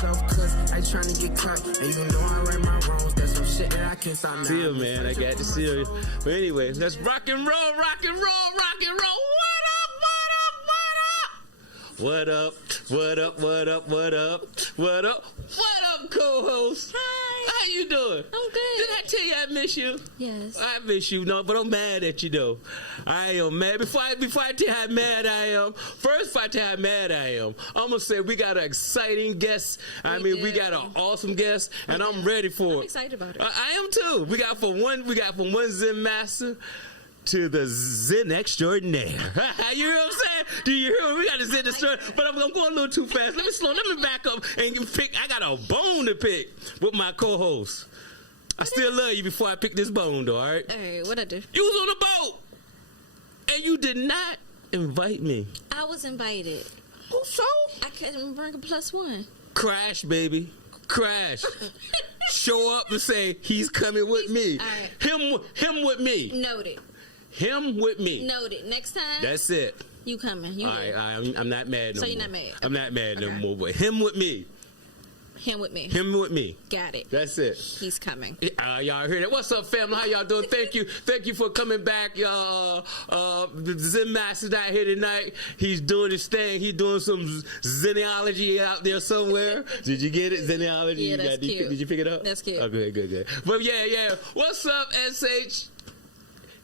close, cause I tryna get caught. And you know I write my wrongs. That's some shit that I can't stop now. See you, man. I got to see you. But anyway, let's rock and roll, rock and roll, rock and roll. What up, what up, what up, what up, what up, what up, co-host? Hi. How you doing? I'm good. Did I tell you I miss you? Yes. I miss you, no, but I'm mad at you, though. I am mad. Before I tell you how mad I am, first, before I tell you how mad I am, I'm going to say we got an exciting guest. We got an awesome guest, and I'm ready for it. I'm excited about it. I am, too. We got from one Zen master to the Zen extraordinaire. You know what I'm saying? Do you hear me? We got to Zen extraordinaire, but I'm going a little too fast. Let me back up and pick. I got a bone to pick with my co-host. I still love you before I pick this bone, though, all right? Hey, what'd I do? You was on the boat, and you did not invite me. I was invited. Oh, so? I couldn't bring a +1. Crash, baby. Crash. Show up and say, he's coming with me. All right. Him with me. Noted. Him with me. Noted. Next time. That's it. You coming. You all right, I'm not mad no more. So you're not mad? I'm not mad no more, but him with me. Him with me. Him with me. Got it. That's it. He's coming. Y'all heard that? What's up, family? How y'all doing? Thank you for coming back. The Zen Master's not here tonight. He's doing his thing. He's doing some Zenology out there somewhere. Did you get it? Zenology? Yeah, that's cute. Did you pick it up? That's cute. Okay, good. But yeah. What's up, SH?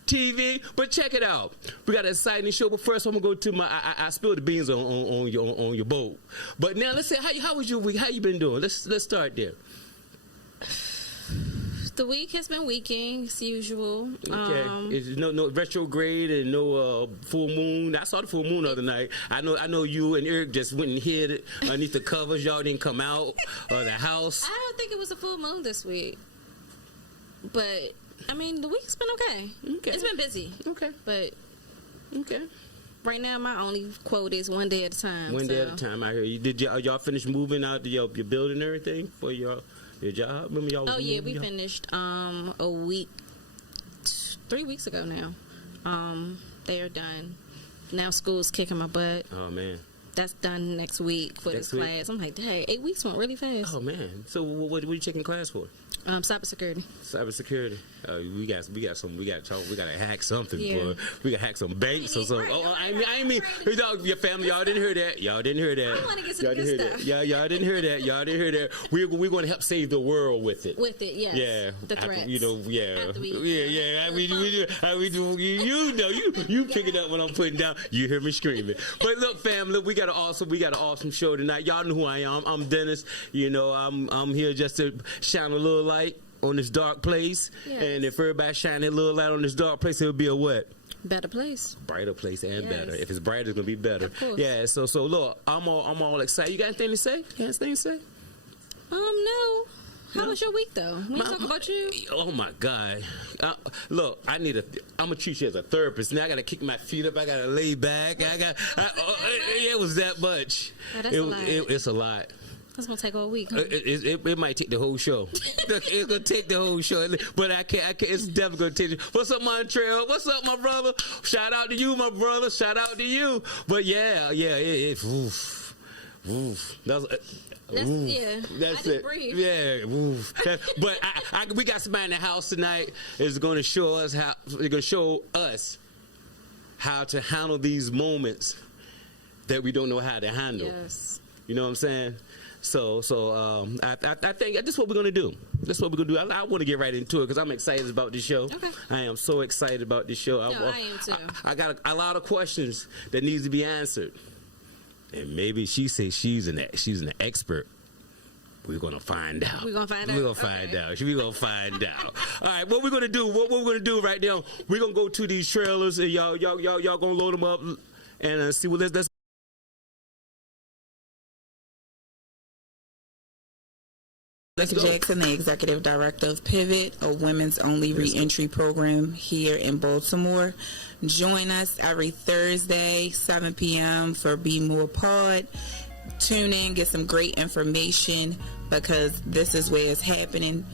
TV, but check it out. We got an exciting show. But first, I'm gonna go to my. I spilled the beans on your boat. But now let's say how was your week? How you been doing? Let's start there. The week has been weeking as usual. Okay. Is no retrograde and no full moon. I saw the full moon the other night. I know you and Eric just went and hid it underneath the covers. Y'all didn't come out of the house. I don't think it was a full moon this week, but. I mean, the week's been okay. It's been busy. Okay. But right now, my only quote is one day at a time. One day at a time. I hear you. Did y'all finish moving out to your building and everything for your job? Remember y'all? Oh yeah, we finished 3 weeks ago now. They are done. Now school's kicking my butt. Oh man. That's done next week for this class. I'm like, dang, 8 weeks went really fast. Oh man. So what are you taking class for? Cybersecurity. Cybersecurity. We gotta hack something. Yeah. We gotta hack some banks or something. I mean, your family, y'all didn't hear that. I want to get some good stuff. Y'all didn't hear that. We're gonna help save the world with it. Yes. Yeah. The threats. We do. You pick it up when I'm putting down. You hear me screaming. But look, family, we got an awesome show tonight. Y'all know who I am. I'm Dennis. I'm here just to shine a little light on this dark place. Yes. And if everybody shine a little light on this dark place, it'll be a what? Better place. Brighter place and better. If it's brighter, it's gonna be better. Of course. Yeah. So look, I'm all excited. You got anything to say? No. How was your week though? When you talk about you? Oh my God! Look, I'm gonna treat you as a therapist. Now I gotta kick my feet up. I gotta lay back. It was that much. Oh, that's a lot. It's a lot. That's gonna take all week. Huh? It might take the whole show. It's gonna take the whole show, but I can't. It's definitely gonna take. What's up, Montreal? What's up, my brother? Shout out to you, my brother. Shout out to you. But oof. That's it. Breathe. Yeah, but we got somebody in the house tonight is going to show us how to handle these moments that we don't know how to handle. Yes. You know what I'm saying? So I think this is what we're going to do. I want to get right into it because I'm excited about this show. Okay. I am so excited about this show. I am too. I got a lot of questions that needs to be answered. And maybe she says she's an expert. We're gonna find out. We're gonna find out. We're gonna find out. All right, what we're gonna do right now? We're gonna go to these trailers and y'all gonna load them up and see what let's. Jackson, the Executive Director of Pivot, a women's-only reentry program here in Baltimore. Join us every Thursday, 7 p.m. for BMorePod. Tune in, get some great information because this is where it's happening.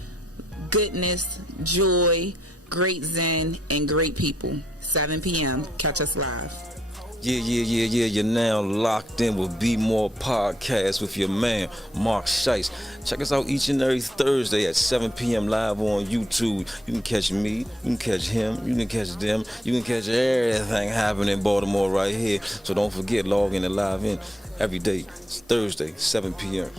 Goodness, joy, great zen, and great people. 7 p.m. Catch us live. Yeah. You're now locked in with BMore Podcast with your man, Mark Scheist. Check us out each and every Thursday at 7 p.m. live on YouTube. You can catch me, you can catch him, you can catch them, you can catch everything happening in Baltimore right here. So don't forget, log in and live in every day. It's Thursday, 7 p.m.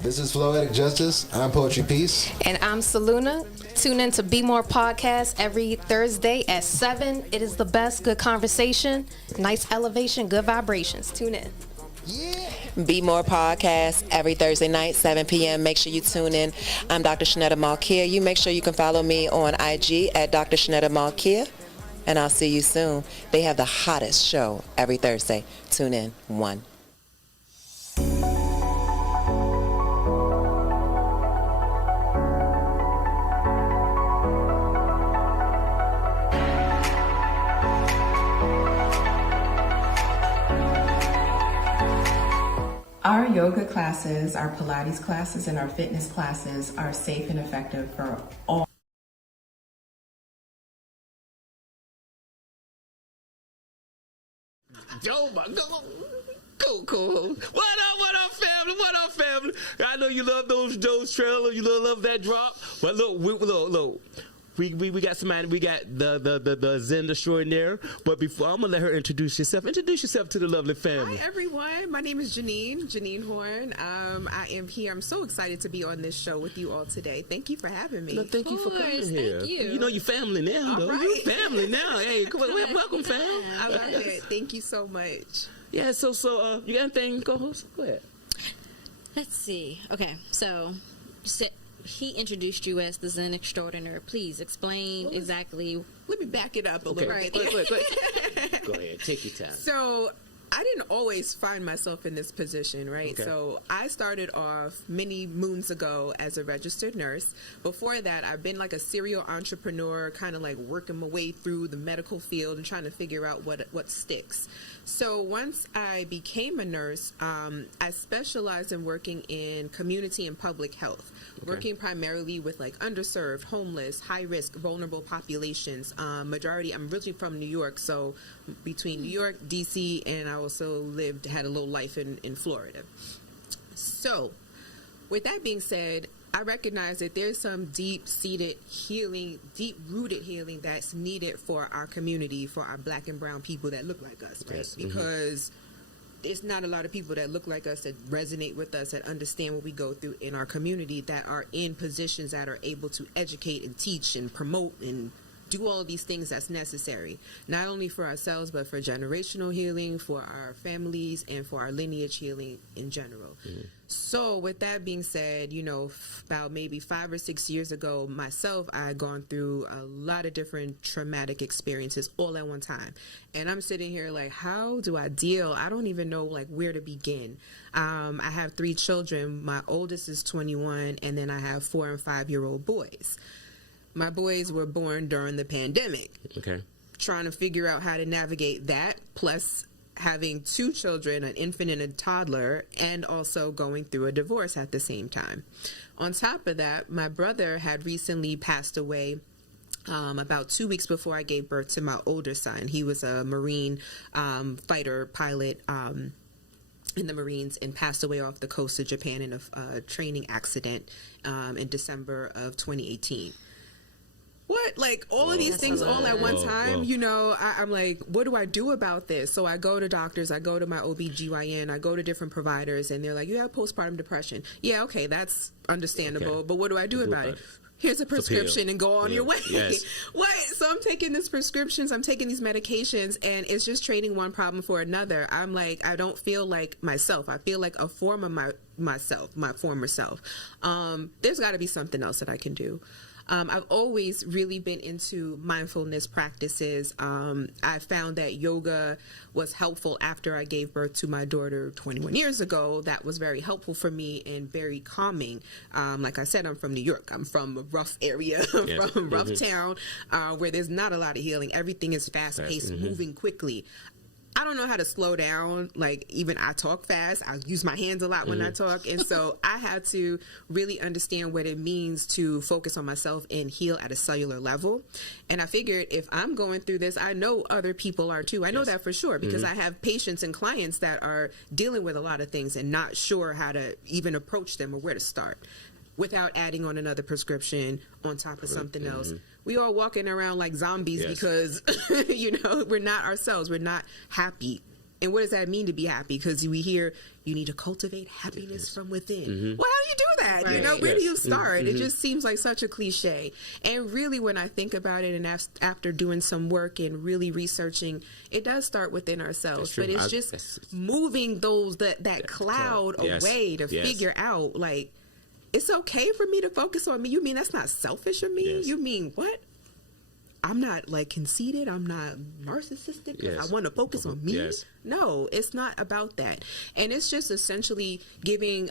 This is Floetic Justice. I'm Poetry Peace. And I'm Saluna. Tune in to BMore Podcast every Thursday at 7. It is the best. Good conversation, nice elevation, good vibrations. Tune in. Yeah. BMore Podcast every Thursday night, 7 p.m. Make sure you tune in. I'm Dr. Shanetta Malkia. You make sure you can follow me on IG at Dr. Shanetta Malkia. And I'll see you soon. They have the hottest show every Thursday. Tune in. 1. Our yoga classes, our Pilates classes, and our fitness classes are safe and effective for all. Oh my God. Cool. What up, family? I know you love those trailers. You love that drop. But look. We got somebody. We got the Zen extraordinaire. But before, I'm gonna let her introduce yourself. Introduce yourself to the lovely family. Hi everyone. My name is Janine Horne. I am here. I'm so excited to be on this show with you all today. Thank you for having me. No, thank you for coming here. Thank you. You know your family now, though. Right. You're family now. Hey, come on, welcome, fam. I love it. Thank you so much. Yeah. So you got anything, co-host? Go ahead. Let's see. Okay, so he introduced you as the Zen extraordinaire. Please explain exactly. Let me back it up a little bit. Go ahead. Take your time. So I didn't always find myself in this position, right? Okay. So I started off many moons ago as a registered nurse. Before that, I've been like a serial entrepreneur, kind of like working my way through the medical field and trying to figure out what sticks. So once I became a nurse, I specialized in working in community and public health, working primarily with like underserved, homeless, high-risk, vulnerable populations. I'm originally from New York, so between New York, D.C., and I also had a little life in Florida. So with that being said, I recognize that there's some deep-seated healing, deep-rooted healing that's needed for our community, for our black and brown people that look like us, right? Yes. Because there's not a lot of people that look like us, that resonate with us, that understand what we go through in our community, that are in positions that are able to educate and teach and promote and do all of these things that's necessary, not only for ourselves, but for generational healing, for our families, and for our lineage healing in general. So with that being said, about maybe 5 or 6 years ago, myself, I had gone through a lot of different traumatic experiences all at one time. And I'm sitting here like, how do I deal? I don't even know like where to begin. I have 3 children. My oldest is 21, and then I have 4 and 5-year-old boys. My boys were born during the pandemic. Okay. Trying to figure out how to navigate that, plus having 2 children, an infant and a toddler, and also going through a divorce at the same time. On top of that, my brother had recently passed away about 2 weeks before I gave birth to my older son. He was a Marine fighter pilot in the Marines and passed away off the coast of Japan in a training accident in December of 2018. What? Like all of these things all at one time, I'm like, what do I do about this? So I go to doctors, I go to my OBGYN, I go to different providers, and they're like, you have postpartum depression. Yeah, okay, that's understandable, but what do I do about it? Here's a prescription and go on your way. Yes. What? So I'm taking these prescriptions, I'm taking these medications, and it's just trading one problem for another. I'm like, I don't feel like myself. I feel like a form of myself, my former self. There's got to be something else that I can do. I've always really been into mindfulness practices. I found that yoga was helpful after I gave birth to my daughter 21 years ago. That was very helpful for me and very calming. Like I said, I'm from New York. I'm from a rough area, from rough town, where there's not a lot of healing. Everything is fast-paced, moving quickly. I don't know how to slow down. Like, even I talk fast. I use my hands a lot when I talk. And so I had to really understand what it means to focus on myself and heal at a cellular level. And I figured if I'm going through this, I know other people are too. I know that for sure because I have patients and clients that are dealing with a lot of things and not sure how to even approach them or where to start without adding on another prescription on top of something else. We are walking around like zombies because, we're not ourselves. We're not happy. And what does that mean to be happy? Because we hear you need to cultivate happiness from within. Well, how do you do that? Right. Where do you start? It just seems like such a cliche. And really, when I think about it and after doing some work and really researching, it does start within ourselves. But it's just moving that cloud away to figure out, like, it's okay for me to focus on me. You mean that's not selfish of me? You mean what? I'm not like conceited. I'm not narcissistic because I want to focus on me. No, it's not about that. And it's just essentially giving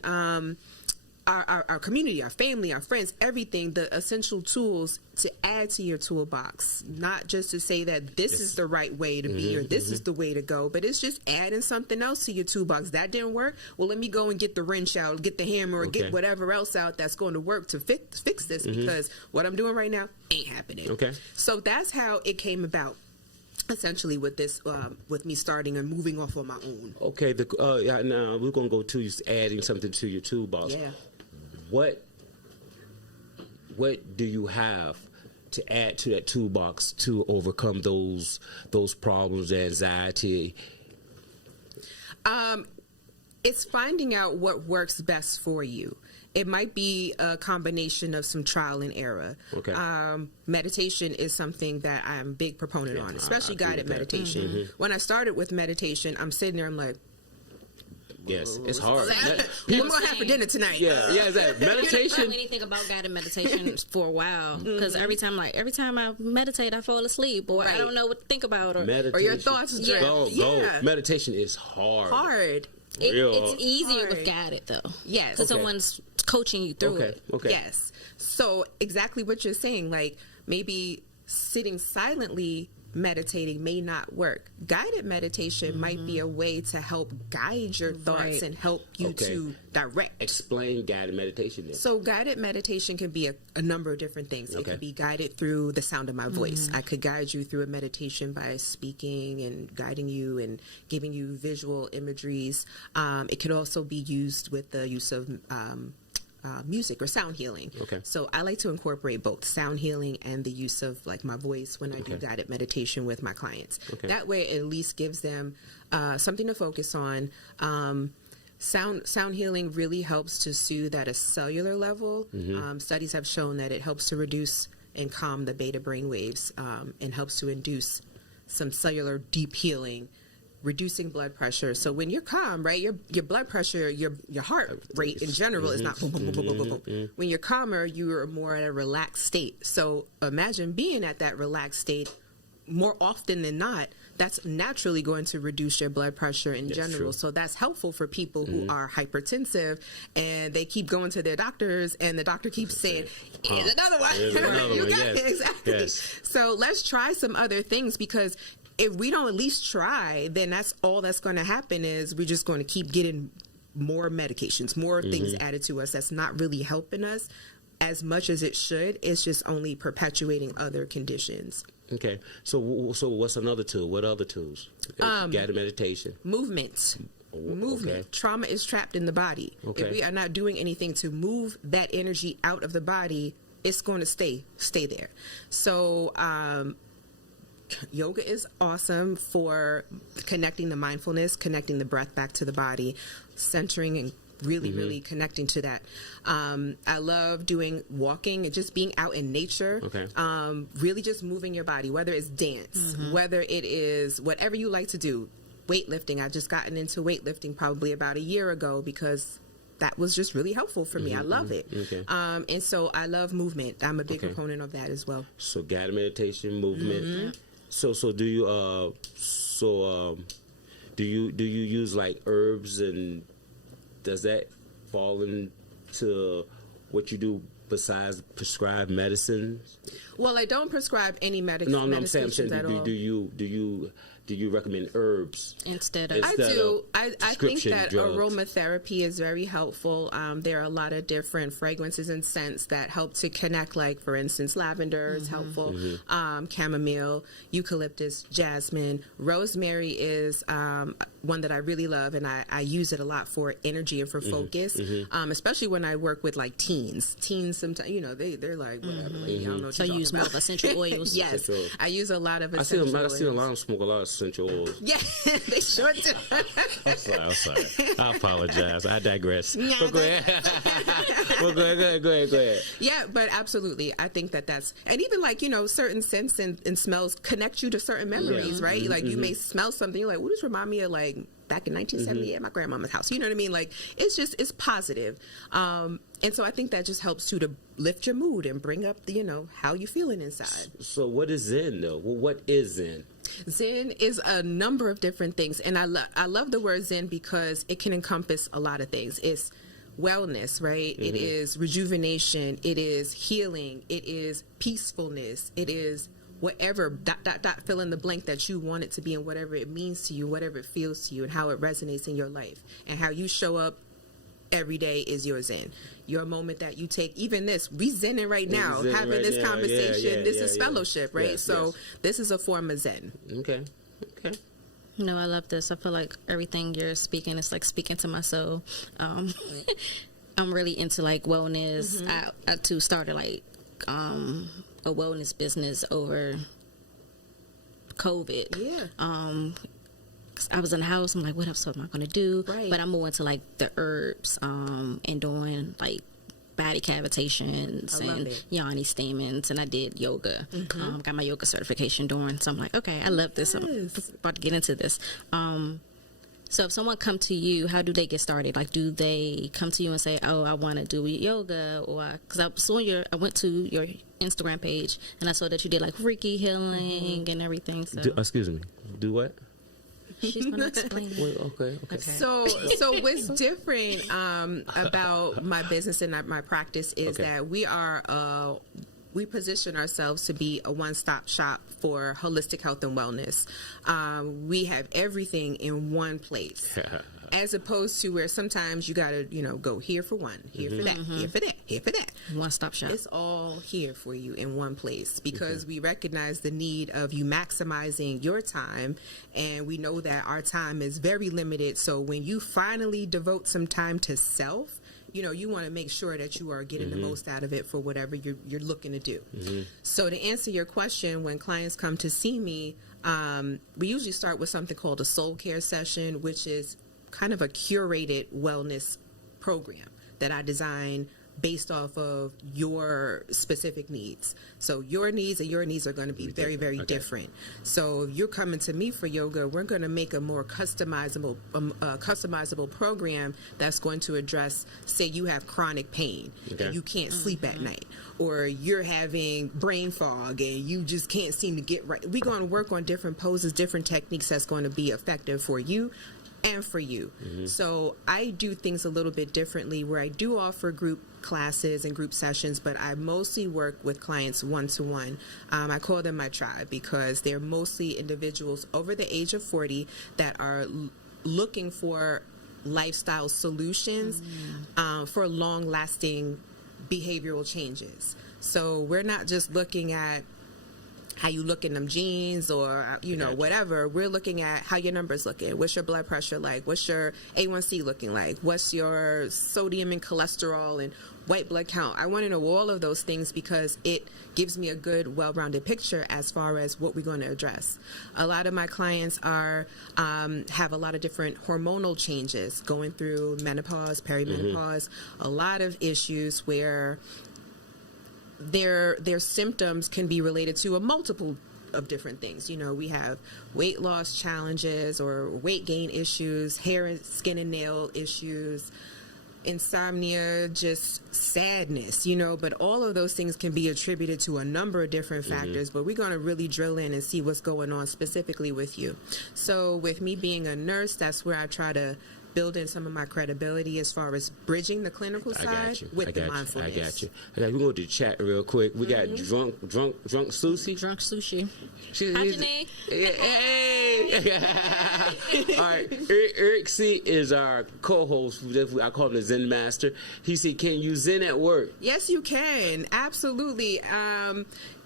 our community, our family, our friends, everything, the essential tools to add to your toolbox. Not just to say that this is the right way to be or this is the way to go, but it's just adding something else to your toolbox. That didn't work? Well, let me go and get the wrench out, get the hammer, or get whatever else out that's going to work to fix this because what I'm doing right now ain't happening. So that's how it came about. Essentially, with this, with me starting and moving off on my own. Okay, now we're gonna go to adding something to your toolbox. What do you have to add to that toolbox to overcome those problems, anxiety? It's finding out what works best for you. It might be a combination of some trial and error. Meditation is something that I'm a big proponent on, especially guided meditation. When I started with meditation, I'm sitting there, I'm like, it's hard. What am I going to have for dinner tonight? Meditation. I didn't know anything about guided meditation for a while because every time I meditate, I fall asleep or I don't know what to think about or your thoughts drift. Meditation is hard. It's easier with guided though. Because someone's coaching you through it. Yes. So exactly what you're saying, like maybe sitting silently meditating may not work. Guided meditation might be a way to help guide your thoughts and help you to direct. Explain guided meditation then. So guided meditation can be a number of different things. It can be guided through the sound of my voice. I could guide you through a meditation by speaking and guiding you and giving you visual imageries. It could also be used with the use of music or sound healing. So I like to incorporate both sound healing and the use of like my voice when I do guided meditation with my clients. That way it at least gives them something to focus on. Sound healing really helps to soothe at a cellular level. Studies have shown that it helps to reduce and calm the beta brain waves and helps to induce some cellular deep healing, reducing blood pressure. So when you're calm, right, your blood pressure, your heart rate in general is not boom, boom, boom, boom, boom, boom, boom. When you're calmer, you're more at a relaxed state. So imagine being at that relaxed state more often than not. That's naturally going to reduce your blood pressure in general. So that's helpful for people who are hypertensive and they keep going to their doctors and the doctor keeps saying, here's another one. You got it. Exactly. So let's try some other things because if we don't at least try, then that's all that's going to happen is we're just going to keep getting more medications, more things added to us that's not really helping us as much as it should. It's just only perpetuating other conditions. Okay. So what's another tool? What other tools? Guided meditation. Movement. Trauma is trapped in the body. If we are not doing anything to move that energy out of the body, it's going to stay there. So yoga is awesome for connecting the mindfulness, connecting the breath back to the body, centering and really connecting to that. I love doing walking and just being out in nature. Really just moving your body, whether it's dance, whether it is whatever you like to do. Weightlifting. I just gotten into weightlifting probably about a year ago because that was just really helpful for me. I love it. And so I love movement. I'm a big proponent of that as well. So guided meditation, movement. So do you do you use like herbs, and does that fall into what you do besides prescribe medicines? Well, I don't prescribe any medicine. No, I'm saying do you do you recommend herbs instead of? I do. I think prescription that drugs? aromatherapy is very helpful. There are a lot of different fragrances and scents that help to connect. Like, for instance, lavender is helpful. Chamomile, eucalyptus, jasmine, rosemary is one that I really love, and I use it a lot for energy and for focus. Especially when I work with like teens. Teens sometimes, you know, they're like whatever. Like, I don't know what So you use more of essential oils. Yes, Essential oils. I use a lot of essential oils. I see a lot of smoke a lot of essential oils. Yeah, they sure do. I'm sorry. I apologize. I digress. Yeah, But go ahead. Well, go ahead. Yeah, but absolutely. I think that's, and even like, you know, certain scents and smells connect you to certain memories, right? Like you may smell something, you're like, well, this remind me of like back in 1978 at my grandmama's house. You know what I mean? Like, it's positive. And so I think that just helps to lift your mood and bring up the, you know, how you feeling inside. So what is Zen though? Well, what is Zen? Zen is a number of different things, and I love the word Zen because it can encompass a lot of things. It's wellness, right? It is rejuvenation. It is healing. It is peacefulness. It is whatever, ... fill in the blank that you want it to be, and whatever it means to you, whatever it feels to you, and how it resonates in your life, and how you show up every day is your Zen. Your moment that you take, even this, we Zenning right now, having right this now. conversation. This is Yeah. fellowship, right? Yes, so yes. this is a form of Zen. Okay. No, I love this. I feel like everything you're speaking is like speaking to my soul. I'm really into like wellness. I too started like a wellness business over COVID. Yeah. I was in the house. I'm like, what else am I going to do? Right. But I'm more into like the herbs and doing like body cavitations and yoni steamings, and I did yoga. Got my yoga certification doing. So I'm like, okay, I love this. I'm about to get into this. So if someone come to you, how do they get started? Like, do they come to you and say, "Oh, I want to do yoga," or because I went to your Instagram page and I saw that you did like Reiki healing and everything. So Excuse me. Do what? she's going to explain. Okay. So what's different about my business and my practice is that we position ourselves to be a one-stop shop for holistic health and wellness. We have everything in one place. As opposed to where sometimes you gotta, go here for one, here for that, here for that, here for that. One-stop shop. It's all here for you in one place because we recognize the need of you maximizing your time, and we know that our time is very limited. So when you finally devote some time to self, you want to make sure that you are getting the most out of it for whatever you're looking to do. So to answer your question, when clients come to see me, we usually start with something called a soul care session, which is kind of a curated wellness program that I design based off of your specific needs. So your needs are going to be very, very different. So if you're coming to me for yoga, we're going to make a more customizable program that's going to address, say you have chronic pain and you can't sleep at night, or you're having brain fog and you just can't seem to get right. We're going to work on different poses, different techniques that's going to be effective for you and for you. So I do things a little bit differently, where I do offer group classes and group sessions, but I mostly work with clients one-to-one. I call them my tribe because they're mostly individuals over the age of 40 that are looking for lifestyle solutions for long-lasting behavioral changes. So we're not just looking at how you look in them jeans or, whatever. We're looking at how your numbers looking. What's your blood pressure like? What's your A1C looking like? What's your sodium and cholesterol and white blood count? I want to know all of those things because it gives me a good, well-rounded picture as far as what we're going to address. A lot of my clients have a lot of different hormonal changes, going through menopause, perimenopause, a lot of issues where their symptoms can be related to a multiple of different things. We have weight loss challenges or weight gain issues, hair and skin and nail issues, insomnia, just sadness, but all of those things can be attributed to a number of different factors, but we're going to really drill in and see what's going on specifically with you. So with me being a nurse, that's where I try to build in some of my credibility as far as bridging the clinical side with the mindfulness. I got you. We're going to chat real quick. We got drunk Susie. Drunk sushi. Hi, Janine. Hey. All right. Eric C. is our co-host. I call him the Zen Master. He said, can you Zen at work? Yes, you can. Absolutely.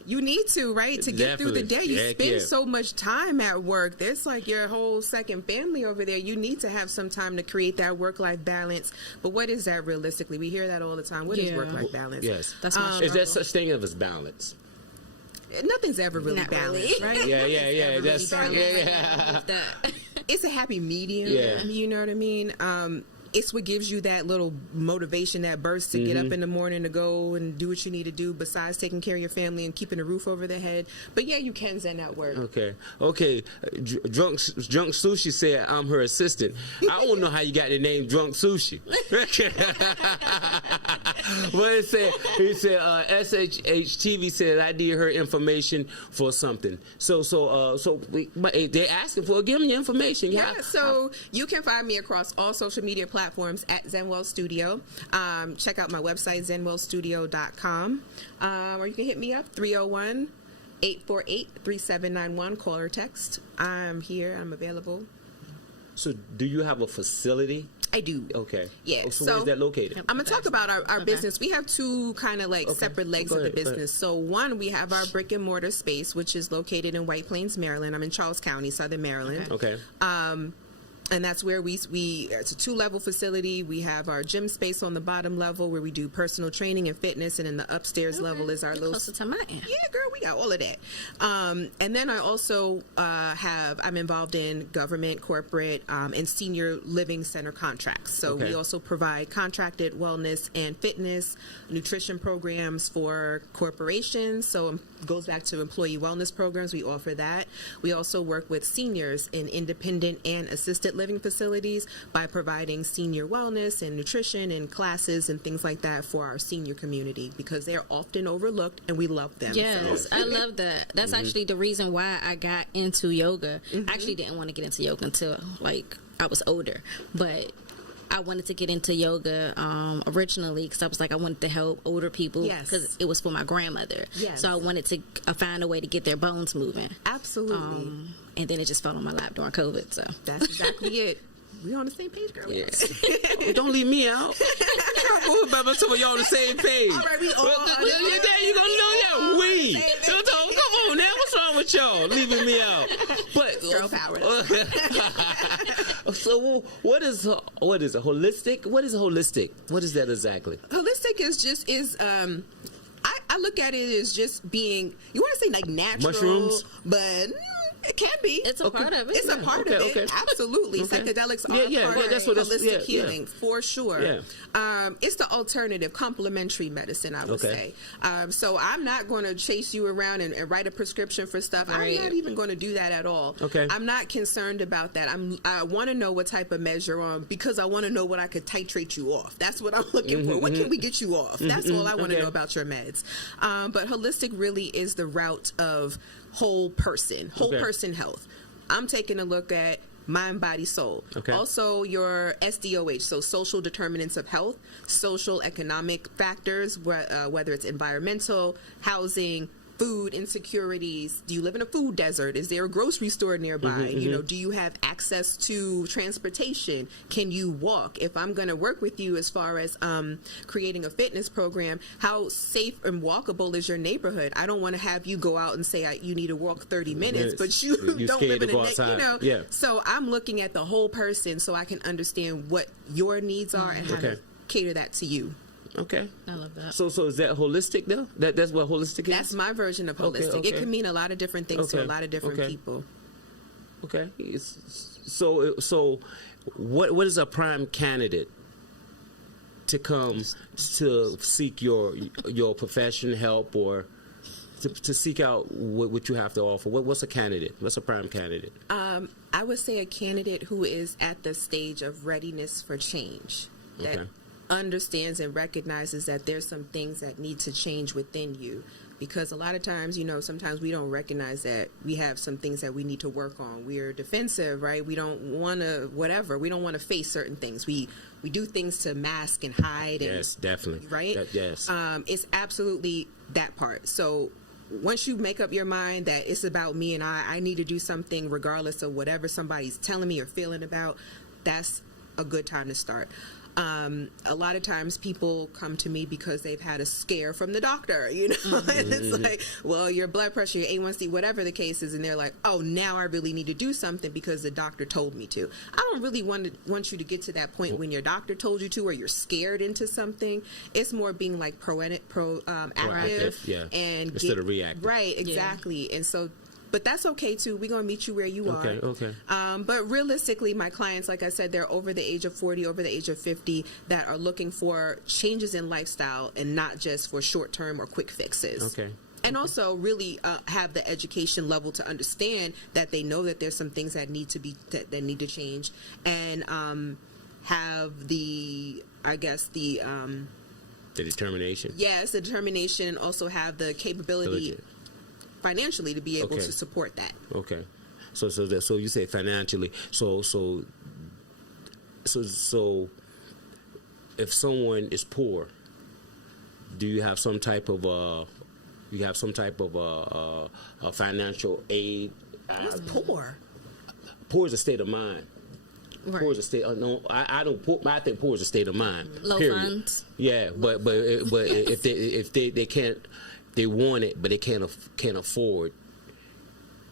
You need to, right? To get through the day. You spend so much time at work. There's like your whole second family over there. You need to have some time to create that work-life balance. But what is that realistically? We hear that all the time. What is work-life balance? Yes. That's my is there such thing as balance? Nothing's ever really balanced, right? Yeah. That's It's a happy medium. Yeah. You know what I mean? It's what gives you that little motivation, that burst to get up in the morning to go and do what you need to do besides taking care of your family and keeping a roof over their head. But yeah, you can Zen at work. Okay. Drunk Sushi said I'm her assistant. I don't know how you got the name Drunk Sushi. But he said SHH-TV said I need her information for something. So they're asking for it. Give them your information. So you can find me across all social media platforms at Zenwell Studio. Check out my website, zenwellstudio.com. Or you can hit me up, 301-848-3791. Call or text. I'm here. I'm available. So do you have a facility? I do. Okay. Yeah. So where's that located? I'm going to talk about our business. We have two kind of like separate legs of the business. So one, we have our brick and mortar space, which is located in White Plains, Maryland. I'm in Charles County, Southern Maryland. Okay. And that's where we it's a 2-level facility. We have our gym space on the bottom level where we do personal training and fitness, and in the upstairs level is our little closer to mine. Yeah, girl, we got all of that. And then I also I'm involved in government, corporate, and senior living center contracts. So we also provide contracted wellness and fitness, nutrition programs for corporations. So it goes back to employee wellness programs. We offer that. We also work with seniors in independent and assisted living facilities by providing senior wellness and nutrition and classes and things like that for our senior community because they're often overlooked and we love them. Yes, I love that. That's actually the reason why I got into yoga. I actually didn't want to get into yoga until like I was older, but I wanted to get into yoga originally because I was like, I wanted to help older people because it was for my grandmother. So I wanted to find a way to get their bones moving. Absolutely. And then it just fell on my lap during COVID. So that's exactly it. We on the same page, girl. Yes. Don't leave me out. Y'all y'all on the same page. All right, we all you gonna know that we. Come on now, what's wrong with y'all leaving me out? But girl power. So what is a holistic? What is a holistic? What is that exactly? Holistic is I look at it as just being, you want to say like natural, mushrooms, but it can be. It's a part of it. It's a part of it. Absolutely. Psychedelics are part of holistic healing for sure. It's the alternative, complementary medicine, I would say. So I'm not going to chase you around and write a prescription for stuff. I'm not even going to do that at all. I'm not concerned about that. I want to know what type of measure because I want to know what I could titrate you off. That's what I'm looking for. What can we get you off? That's all I want to know about your meds. But holistic really is the route of whole person health. I'm taking a look at mind, body, soul. Also your SDOH, so social determinants of health, social economic factors, whether it's environmental, housing, food insecurities. Do you live in a food desert? Is there a grocery store nearby? You know, do you have access to transportation? Can you walk? If I'm going to work with you as far as creating a fitness program, how safe and walkable is your neighborhood? I don't want to have you go out and say you need to walk 30 minutes, but you don't live in a So I'm looking at the whole person so I can understand what your needs are and how to cater that to you. I love that. So is that holistic though? That's what holistic is? That's my version of holistic. It can mean a lot of different things to a lot of different people. So what is a prime candidate to come to seek your profession help or to seek out what you have to offer? What's a candidate? What's a prime candidate? I would say a candidate who is at the stage of readiness for change. That understands and recognizes that there's some things that need to change within you. because a lot of times, sometimes we don't recognize that we have some things that we need to work on. We're defensive, right? We don't want to, whatever. We don't want to face certain things. We do things to mask and hide. Yes, definitely. Right? Yes. It's absolutely that part. So once you make up your mind that it's about me and I need to do something regardless of whatever somebody's telling me or feeling about, that's a good time to start. A lot of times people come to me because they've had a scare from the doctor, and it's like, well, your blood pressure, your A1C, whatever the case is, and they're like, oh, now I really need to do something because the doctor told me to. I don't really want you to get to that point when your doctor told you to or you're scared into something. It's more being like proactive, and instead of reactive. Right, exactly. Yeah. And so, but that's okay too. We're going to meet you where you are. Okay. But realistically, my clients, like I said, they're over the age of 40, over the age of 50, that are looking for changes in lifestyle and not just for short-term or quick fixes. Okay. And also really have the education level to understand that they know that there's some things that need to be that need to change, and have the determination. Yes, the determination, and also have the capability financially to be able to support that. Okay. So you say financially. So if someone is poor, do you have some type of financial aid? What's poor? Poor is a state of mind. Right. Poor is a state. No, I don't. I think poor is a state of mind. Low period. funds. Yeah, but if they can't, they want it, but they can't afford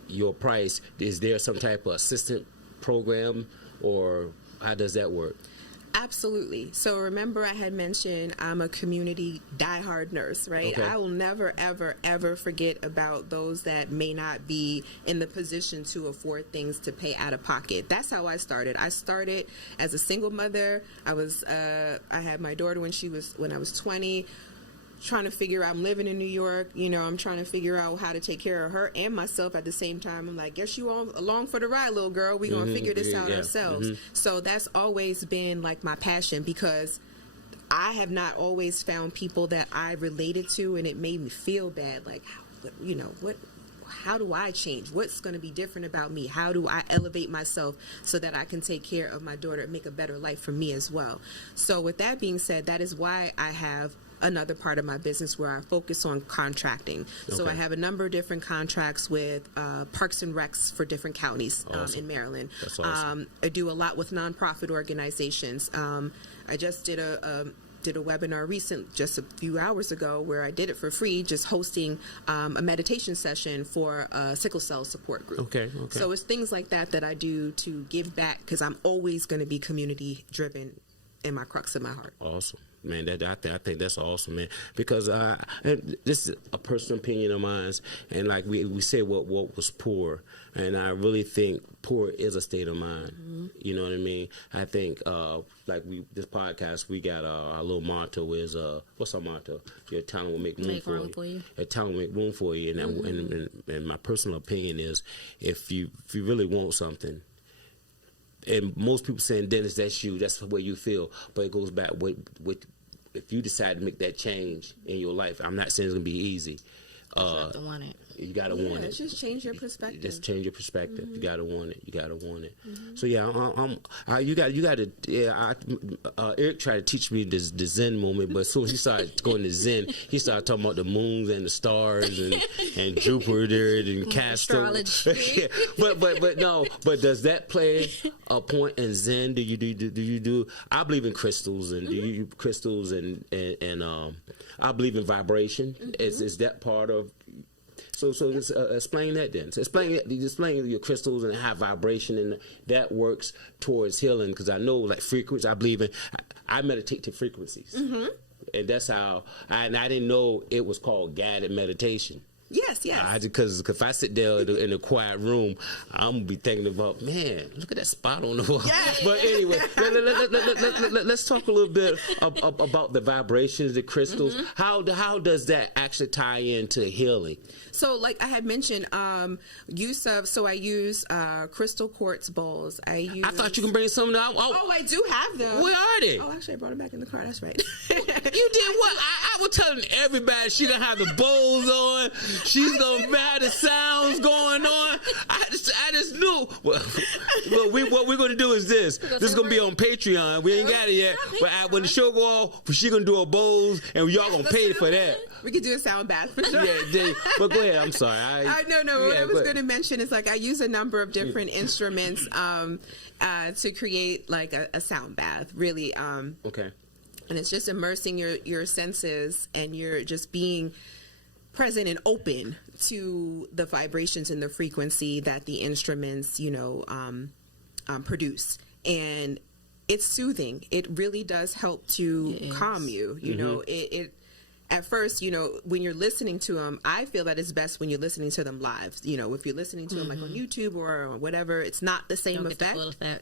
your price. Is there some type of assistant program, or how does that work? Absolutely. So remember, I had mentioned I'm a community diehard nurse, right? Okay. I will never, ever, ever forget about those that may not be in the position to afford things to pay out of pocket. That's how I started. I started as a single mother. I had my daughter when I was 20. Trying to figure out, I'm living in New York, I'm trying to figure out how to take care of her and myself at the same time. I'm like, guess you all along for the ride, little girl. We're going to figure this out ourselves. So that's always been like my passion, because I have not always found people that I related to, and it made me feel bad. Like, how do I change? What's going to be different about me? How do I elevate myself so that I can take care of my daughter and make a better life for me as well? So with that being said, that is why I have another part of my business where I focus on contracting. So I have a number of different contracts with Parks and Recs for different counties in Maryland. That's awesome. I do a lot with nonprofit organizations. I just did a webinar just a few hours ago, where I did it for free, just hosting a meditation session for a sickle cell support group. Okay. So it's things like that I do to give back, because I'm always going to be community driven in my crux of my heart. Awesome. Man, I think that's awesome, man. Because this is a personal opinion of mine, and like we said, what was poor, and I really think poor is a state of mind. Mm-hmm. You know what I mean? I think this podcast, we got our little motto is what's our motto? Your talent will make room for you. Your talent will make room for you, and my personal opinion is, if you really want something. And most people saying, Dennis, that's you. That's the way you feel. But it goes back with if you decide to make that change in your life. I'm not saying it's gonna be easy. You have to want it. You gotta want it. Just change your perspective. Just change your perspective. You gotta want it. You gotta want it. So Eric tried to teach me the Zen moment, but as soon as he started going to Zen, he started talking about the moons and the stars and Jupiter and Castor. Astrology. But does that play a point in Zen? Do you do? I believe in crystals, and do you crystals and I believe in vibration. Is that part of? So explain that then. So explain your crystals and how vibration and that works towards healing. Because I know, like, frequency. I believe in. I meditate to frequencies, and that's how. I didn't know it was called guided meditation. Yes, yes. Because if I sit there in a quiet room, I'm gonna be thinking about, man, look at that spot on the wall. Yes. But anyway, let's talk a little bit about the vibrations, the crystals. How does that actually tie into healing? So, like I had mentioned, I use crystal quartz bowls. I thought you can bring some down. Oh, I do have them. Where are they? Oh, actually, I brought them back in the car. That's right. You did what? I was telling everybody she gonna have the bowls on. She's gonna have the sounds going on. I just knew. Well, what we're gonna do is this. This is gonna be on Patreon. We ain't got it yet. But when the show go off, she gonna do her bowls, and y'all gonna pay for that. We could do a sound bath for sure. Yeah, but go ahead. I'm sorry. No. What I was going to mention is like I use a number of different instruments to create like a sound bath. Really. Okay. And it's just immersing your senses, and you're just being present and open to the vibrations and the frequency that the instruments, produce. And it's soothing. It really does help to calm you. You know, it at first, when you're listening to them, I feel that it's best when you're listening to them live. If you're listening to them like on YouTube or whatever, it's not the same effect.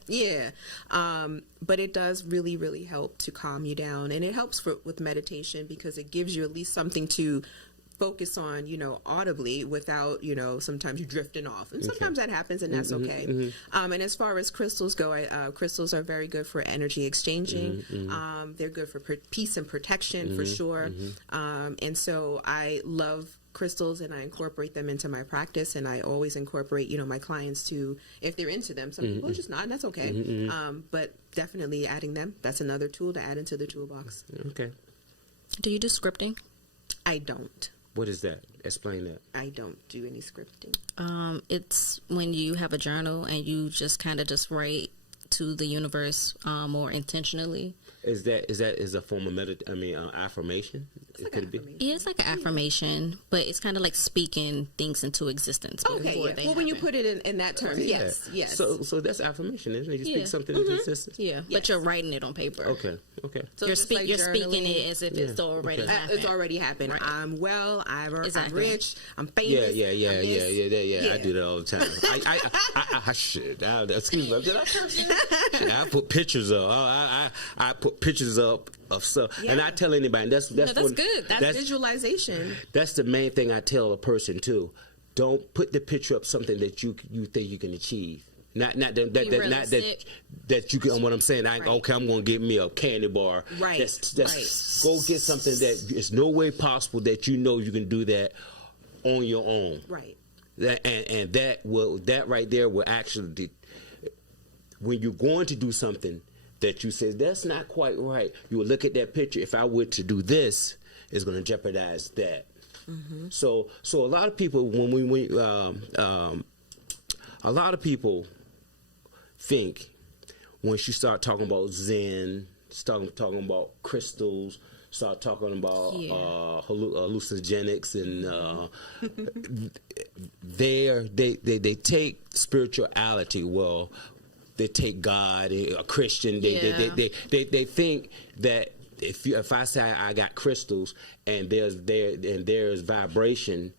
Yeah. But it does really, really help to calm you down. And it helps with meditation because it gives you at least something to focus on, audibly without, sometimes you drifting off. And sometimes that happens, and that's okay. And as far as crystals go, crystals are very good for energy exchanging. They're good for peace and protection for sure. And so I love crystals, and I incorporate them into my practice, and I always incorporate, my clients to, if they're into them. Some people are just not, and that's okay. But definitely adding them, that's another tool to add into the toolbox. Okay. Do you do scripting? I don't. What is that? Explain that. I don't do any scripting. It's when you have a journal and you just kind of just write to the universe more intentionally. Is a form of affirmation? Like Could it be? Yeah, it's like an affirmation, but it's kind of like speaking things into existence. Okay, yeah. Well, when you put it in that term, yes. So that's affirmation, isn't it? You speak something into existence. Yeah, but you're writing it on paper. Okay. So you're speaking it as if it's already happened. It's already happened. Right. I'm well. I'm rich. I'm famous. Yeah. I do that all the time. I should. Excuse me. Did I curse? I put pictures up. I put pictures up of stuff, and I tell anybody that's good. That's visualization. That's the main thing I tell a person too. Don't put the picture up something that you think you can achieve. Not that you can. What I'm saying, okay, I'm going to get me a candy bar. Right. Go get something that is no way possible that you can do that on your own. Right. That right there will actually, when you're going to do something that you say that's not quite right, you will look at that picture. If I were to do this, it's going to jeopardize that. So a lot of people a lot of people think when you start talking about Zen, start talking about crystals, start talking about hallucinogenics, and they take spirituality. Well, they take God, a Christian. They think that if I say I got crystals and there's vibration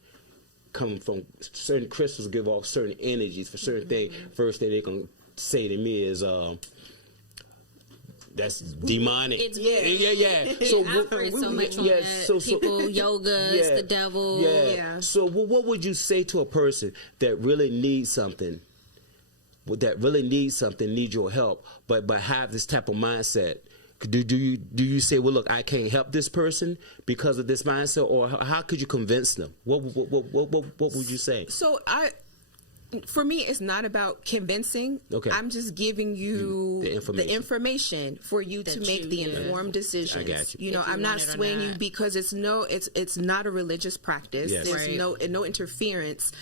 coming from certain crystals, give off certain energies for certain things. First thing they can say to me is that's demonic. It's So operate so much on that. People, yoga, it's the devil. So what would you say to a person that really needs something? Needs your help, but have this type of mindset? Do you say, well, look, I can't help this person because of this mindset, or how could you convince them? What would you say? So for me, it's not about convincing. Okay. I'm just giving you the information for you to make the informed decisions. I got you. I'm not swaying you because it's not a religious practice. Yes. There's no interference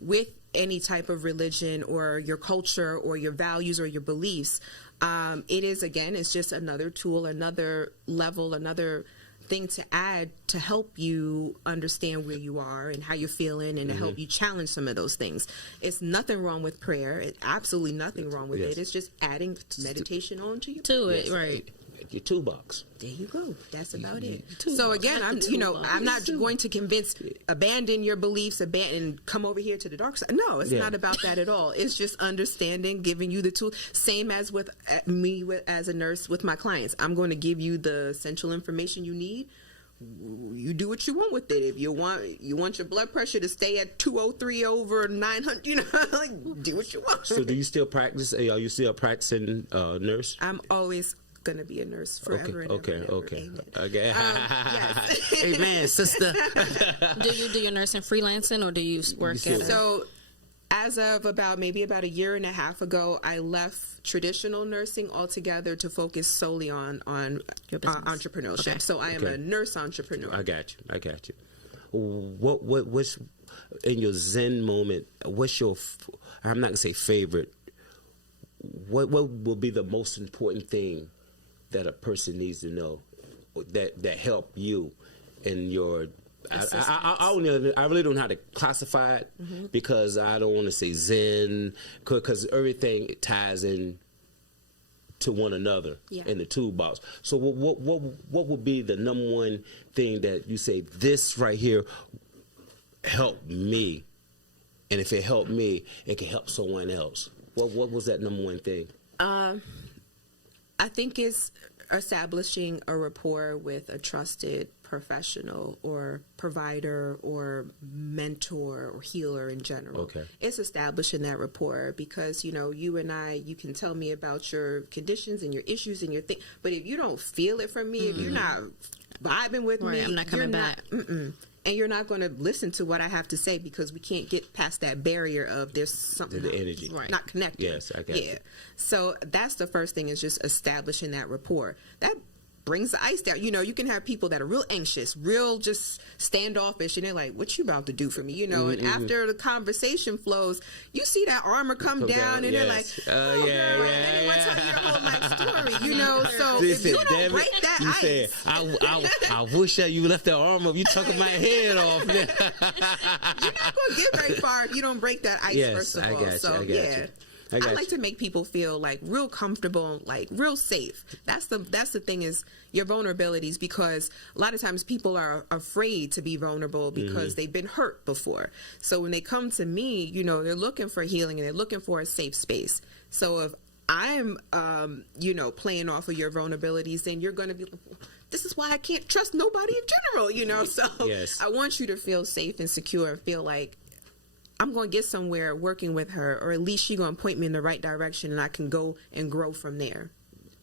with any type of religion or your culture or your values or your beliefs. It is, again, it's just another tool, another level, another thing to add to help you understand where you are and how you're feeling, and to help you challenge some of those things. It's nothing wrong with prayer. It's absolutely nothing wrong with it. It's just adding meditation onto you. Right. your toolbox. There you go. That's about it. Toolbox. So again, That's I'm the toolbox. I'm not going to convince, abandon your beliefs, and come over here to the dark side. No, it's not about that at all. It's just understanding, giving you the tool. Same as with me as a nurse with my clients. I'm going to give you the essential information you need. You do what you want with it. If you want your blood pressure to stay at 203 over 900, like, do what you want. So do you still practice? Are you still practicing nurse? I'm always gonna be a nurse forever. Okay. And ever, Okay. Yes. Amen, sister. Do you do your nursing freelancing, or do you work at a... So, as of about a year and a half ago, I left traditional nursing altogether to focus solely on entrepreneurship. Okay. So I am a nurse entrepreneur. I got you. What's in your Zen moment? What's your, I'm not gonna say favorite. What will be the most important thing that a person needs to know that help you in your? I really don't know how to classify it because I don't want to say Zen because everything ties in to one another in the toolbox. So what would be the number one thing that you say, this right here helped me, and if it helped me, it can help someone else? What was that number one thing? I think it's establishing a rapport with a trusted professional or provider or mentor or healer in general. Okay. It's establishing that rapport because, you and I, you can tell me about your conditions and your issues and your thing, but if you don't feel it from me, if you're not vibing with me, I'm not coming back. And you're not going to listen to what I have to say because we can't get past that barrier of there's something the energy not connected. Yes, I got you. So that's the first thing, is just establishing that rapport. That brings the ice down. You can have people that are real anxious, real just standoffish, and they're like, what you about to do for me? And after the conversation flows, you see that armor come down, and they're like, oh, girl, let me tell you your whole life story, So if you don't break that ice. I wish that you left that arm up. You took my head off. You're not going to get very far if you don't break that ice, first of all. I got you. I like to make people feel like real comfortable, like real safe. That's the thing, is your vulnerabilities, because a lot of times people are afraid to be vulnerable because they've been hurt before. So when they come to me, they're looking for healing and they're looking for a safe space. So if I'm, playing off of your vulnerabilities, then you're going to be, this is why I can't trust nobody in general, So I want you to feel safe and secure and feel like I'm going to get somewhere working with her, or at least she's going to point me in the right direction and I can go and grow from there.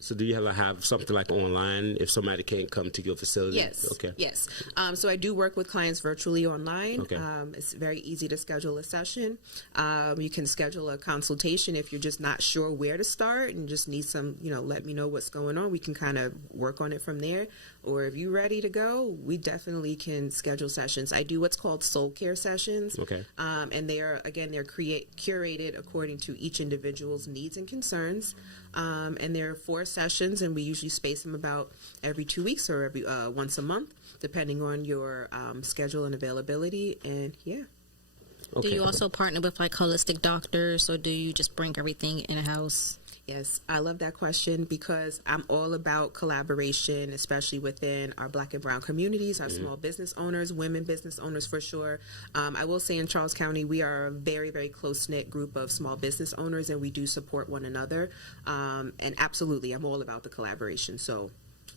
So do you ever have something like online if somebody can't come to your facility? Yes. Okay. Yes. So I do work with clients virtually online. Okay. It's very easy to schedule a session. You can schedule a consultation if you're just not sure where to start and just need some, let me know what's going on. We can kind of work on it from there. Or if you're ready to go, we definitely can schedule sessions. I do what's called soul care sessions. Okay. And they're curated according to each individual's needs and concerns. And there are 4 sessions, and we usually space them about every 2 weeks or every once a month, depending on your schedule and availability. And Do you also partner with like holistic doctors, or do you just bring everything in-house? Yes, I love that question because I'm all about collaboration, especially within our Black and Brown communities, our small business owners, women business owners for sure. I will say in Charles County, we are a very, very close-knit group of small business owners, and we do support one another. And absolutely, I'm all about the collaboration. So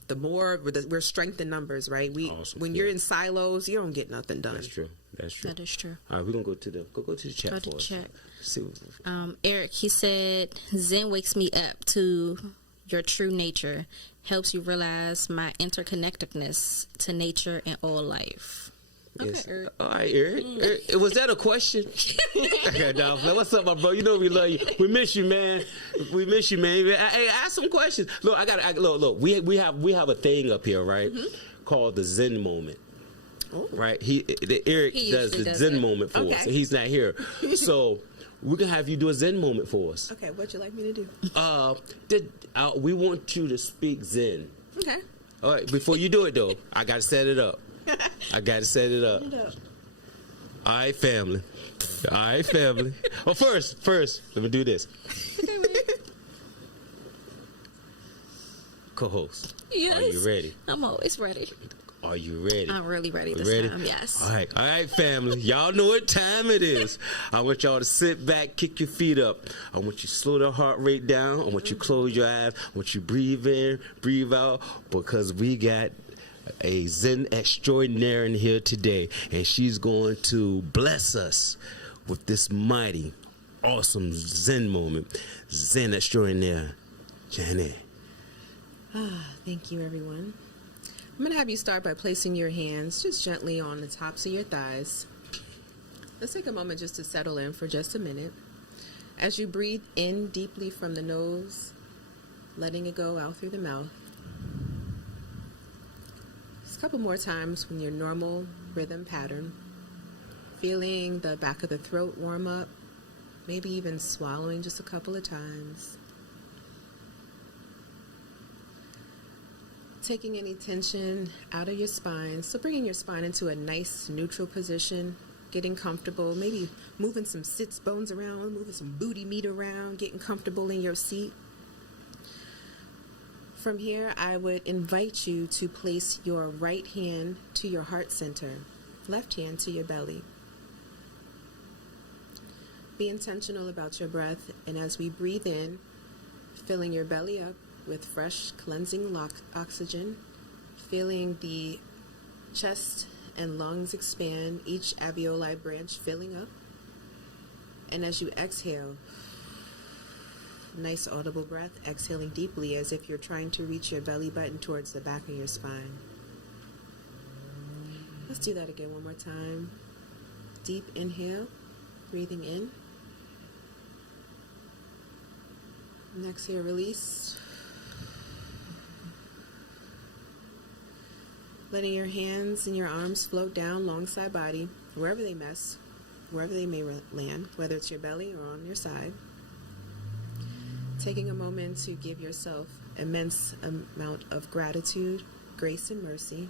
the more, we're strength in numbers, right? When you're in silos, you don't get nothing done. That's true. That is true. All right, we're going to go to the chat for us. Eric, he said, Zen wakes me up to your true nature, helps you realize my interconnectedness to nature and all life. Yes. Okay, Eric. All right, Eric. Was that a question? What's up, my bro? You know we love you. We miss you, man. Hey, ask some questions. Look, look. We have a thing up here, right? Called the Zen moment. Oh. Right? Eric does the Zen moment for us. And he's not here, so we're gonna have you do a Zen moment for us. Okay, what'd you like me to do? We want you to speak Zen. Okay. All right. Before you do it, though, I gotta set it up. All right, family. Oh, first, let me do this. co-host. Yes. Are you ready? I'm always ready. Are you ready? I'm really ready this Ready? time. Yes. All right, family. Y'all know what time it is. I want y'all to sit back, kick your feet up. I want you to slow the heart rate down. I want you to close your eyes. I want you to breathe in, breathe out, because we got a Zen extraordinaire in here today, and she's going to bless us with this mighty, awesome Zen moment. Zen extraordinaire, Janine. Thank you, everyone. I'm going to have you start by placing your hands just gently on the tops of your thighs. Let's take a moment just to settle in for just a minute. As you breathe in deeply from the nose, letting it go out through the mouth. Just a couple more times in your normal rhythm pattern. Feeling the back of the throat warm up, maybe even swallowing just a couple of times. Taking any tension out of your spine. So bringing your spine into a nice neutral position, getting comfortable, maybe moving some sits bones around, moving some booty meat around, getting comfortable in your seat. From here, I would invite you to place your right hand to your heart center, left hand to your belly. Be intentional about your breath, and as we breathe in, filling your belly up with fresh, cleansing oxygen, feeling the chest and lungs expand, each alveoli branch filling up. And as you exhale, nice audible breath, exhaling deeply as if you're trying to reach your belly button towards the back of your spine. Let's do that again one more time. Deep inhale, breathing in. And exhale, release. Letting your hands and your arms float down alongside body, wherever they may land, whether it's your belly or on your side. Taking a moment to give yourself immense amount of gratitude, grace, and mercy.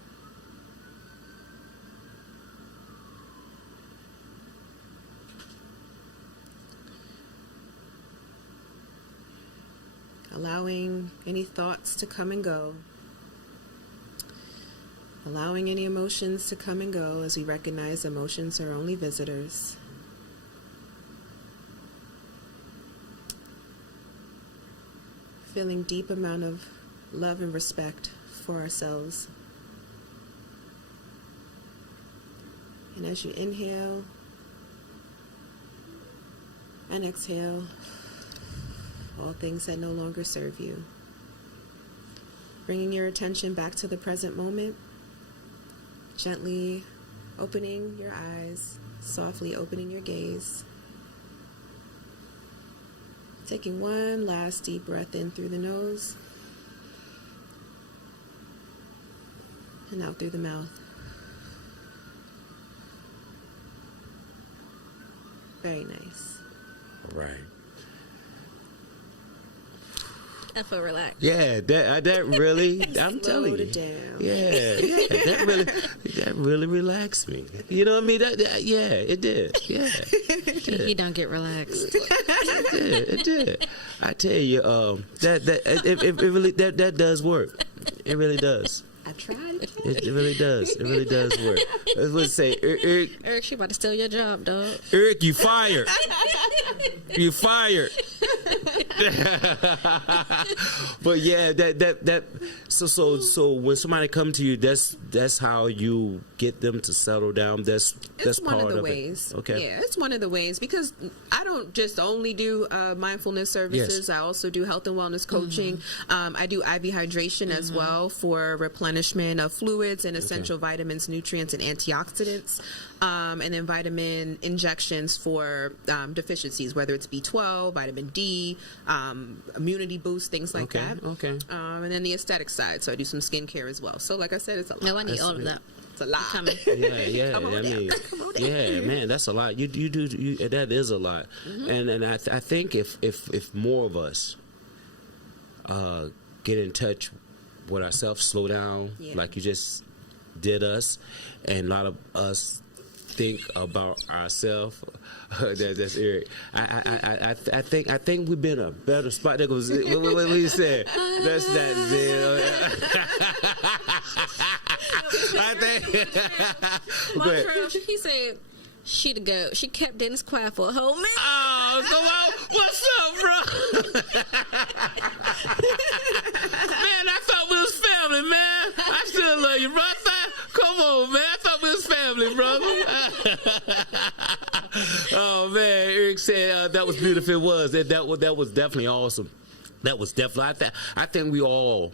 Allowing any thoughts to come and go. Allowing any emotions to come and go, as we recognize emotions are only visitors. Feeling deep amount of love and respect for ourselves. And as you inhale and exhale, all things that no longer serve you. Bringing your attention back to the present moment. Gently opening your eyes, softly opening your gaze. Taking one last deep breath in through the nose and out through the mouth. Very nice. All right. I feel relaxed. Yeah, that really, I'm telling you. Slowed it down. Yeah, that really relaxed me. You know what I mean? Yeah, it did. Yeah, it did. He don't get relaxed. It did. I tell you, it really that does work. It really does. I tried. It really does. It really does work. I was going to say, Eric, she about to steal your job, dog. Eric, you fired. You fired. But yeah, so when somebody come to you, that's how you get them to settle down. That's one part of the of ways. It. Okay. Yeah, it's one of the ways, because I don't just only do mindfulness services. Yes. I also do health and wellness coaching. I do IV hydration as well for replenishment of fluids and essential vitamins, nutrients, and antioxidants. And then vitamin injections for deficiencies, whether it's B12, vitamin D, immunity boost, things like that. Okay. And then the aesthetic side, so I do some skincare as well. So like I said, it's a lot. No, I need all of that. It's a lot. Yeah. Come on I mean, down. yeah, man, that's a lot. You do that is a lot. And I think if more of us get in touch with ourselves, slow down, like you just did us, and a lot of us think about ourselves That's Eric. I think we've been in a better spot. That goes. What you said? That's that. I think. My girl, he said she to go. She kept Dennis quiet for a whole minute. Oh, come on. What's up, bro? Man, I thought we was family, man. I still love you, bro. Come on, man. I thought we was family, brother. Oh, man. Eric said that was beautiful. It was. That was definitely awesome. That was definitely. I think we all.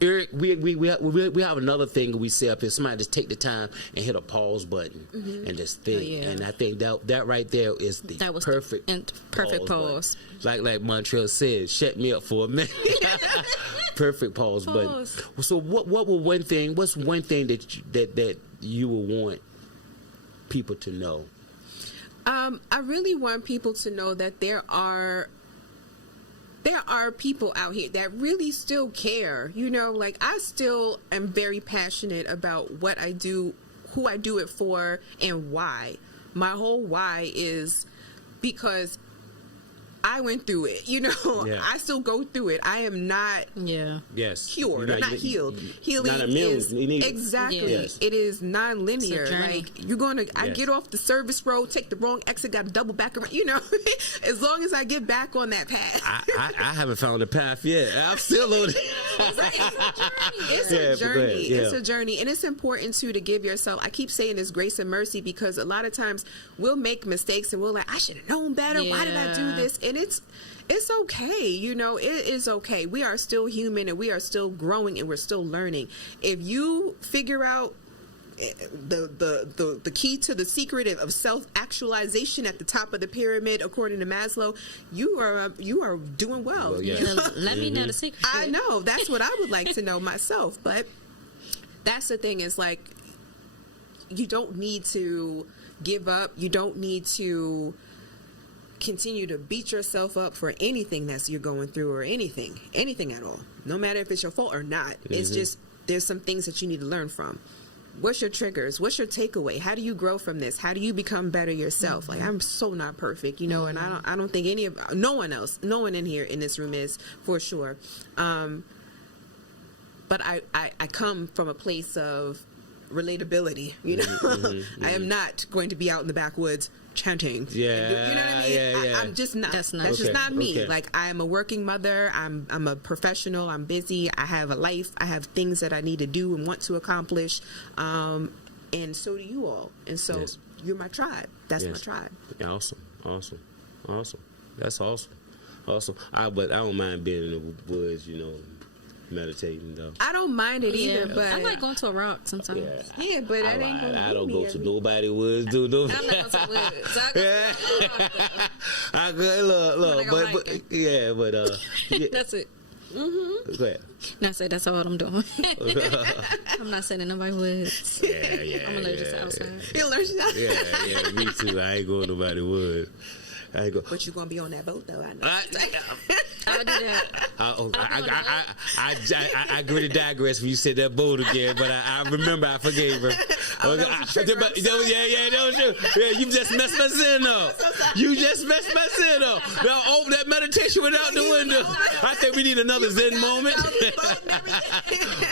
Eric, we have another thing we say up here. Somebody just take the time and hit a pause button and just think. Oh, yeah. And I think that right there is the perfect pause. Like Montreal said, shut me up for a minute. Perfect pause button. So what's one thing that you would want people to know? I really want people to know that there are people out here that really still care. You know, like I still am very passionate about what I do, who I do it for, and why. My whole why is because I went through it, you know. Yeah. I still go through it. I am not cured. I'm not healed. Healing not immune. is exactly. Yes. It is non-linear. Like you're going to. I get off the service road, take the wrong exit, got to double back around. You know, as long as I get back on that path. I haven't found the path yet. I'm still on it. It's a journey. It's a journey, and it's important too to give yourself. I keep saying this grace and mercy because a lot of times we'll make mistakes and we're like, I should have known better. Why did I do this? And it's okay, you know. It is okay. We are still human and we are still growing and we're still learning. If you figure out the key to the secret of self-actualization at the top of the pyramid according to Maslow, you are doing well. Let me know the secret. I know that's what I would like to know myself, but that's the thing is like you don't need to give up. You don't need to continue to beat yourself up for anything that you're going through or anything at all, no matter if it's your fault or not. It's just there's some things that you need to learn from. What's your triggers? What's your takeaway? How do you grow from this? How do you become better yourself? Like I'm so not perfect, you know, and I don't think no one in here in this room is, for sure. But I come from a place of relatability, you know. I am not going to be out in the backwoods chanting. You know what I mean? I'm just not. That's just not me. Okay. Like I'm a working mother. I'm a professional. I'm busy. I have a life. I have things that I need to do and want to accomplish. And so do you all. And so you're my tribe. That's my tribe. Awesome. That's awesome. But I don't mind being in the woods, you know, meditating though. I don't mind it either, but I like going to a rock sometimes. Yeah, but that ain't gonna I don't go to nobody woods. I'm not going to woods. I go look, but that's it. Go ahead. No, I say that's all I'm doing. I'm not saying nobody woods. I'm allergic to outside. You're allergic to Yeah, me too. I ain't going to nobody woods. But you're gonna be on that boat though. I know. I'll do that. I agree to digress when you said that boat again, but I remember I forgave her. That was true. Yeah, you just messed us in though. You just messed us in though. Now, that meditation went out the window. I think we need another Zen moment.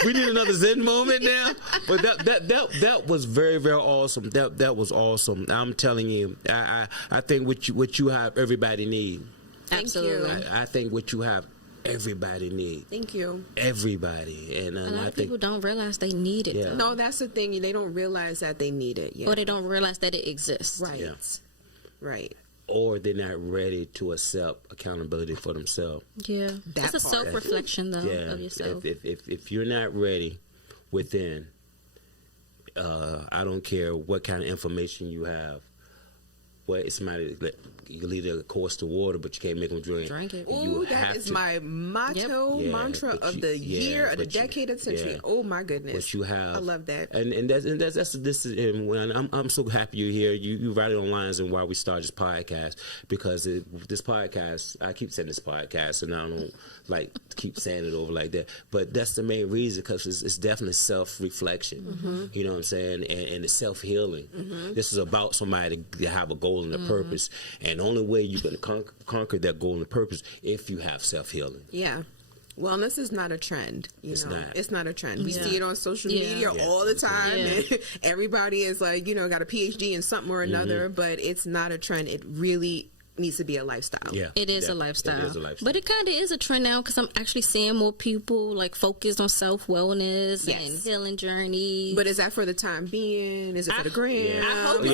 We need another Zen moment now. But that was very, very awesome. That was awesome. I'm telling you, I think what you have, everybody need. Absolutely. I think what you have, everybody need. Thank you. Everybody. And a lot of people don't realize they need it. Yeah. No, that's the thing. They don't realize that they need it. Or they don't realize that it exists. Right. Yeah. Right. Or they're not ready to accept accountability for themselves. Yeah. That's a self-reflection, though, of yourself. If you're not ready within, I don't care what kind of information you have. Well, it's somebody that you can lead a course to water, but you can't make them drink it. Ooh, that is my motto, mantra of the year, of the decade, of the century. Yeah. Oh my goodness! What you have, I love that. And that's this is. And when I'm so happy you're here. You write it on lines and why we started this podcast, because this podcast, I keep saying this podcast, and I don't like keep saying it over like that, but that's the main reason, because it's definitely self-reflection. You know what I'm saying, and it's self-healing. This is about somebody to have a goal goal and a purpose. And the only way you're going to conquer that goal and the purpose if you have self-healing. Yeah. Wellness is not a trend. It's not a trend. We see it on social media all the time. And everybody is like, got a PhD in something or another, but it's not a trend. It really needs to be a lifestyle. Yeah, it is a lifestyle. It is a lifestyle. But it kind of is a trend now because I'm actually seeing more people like focused on self-wellness and healing journeys. But is that for the time being? Is it for the gram? Yeah. I hope Is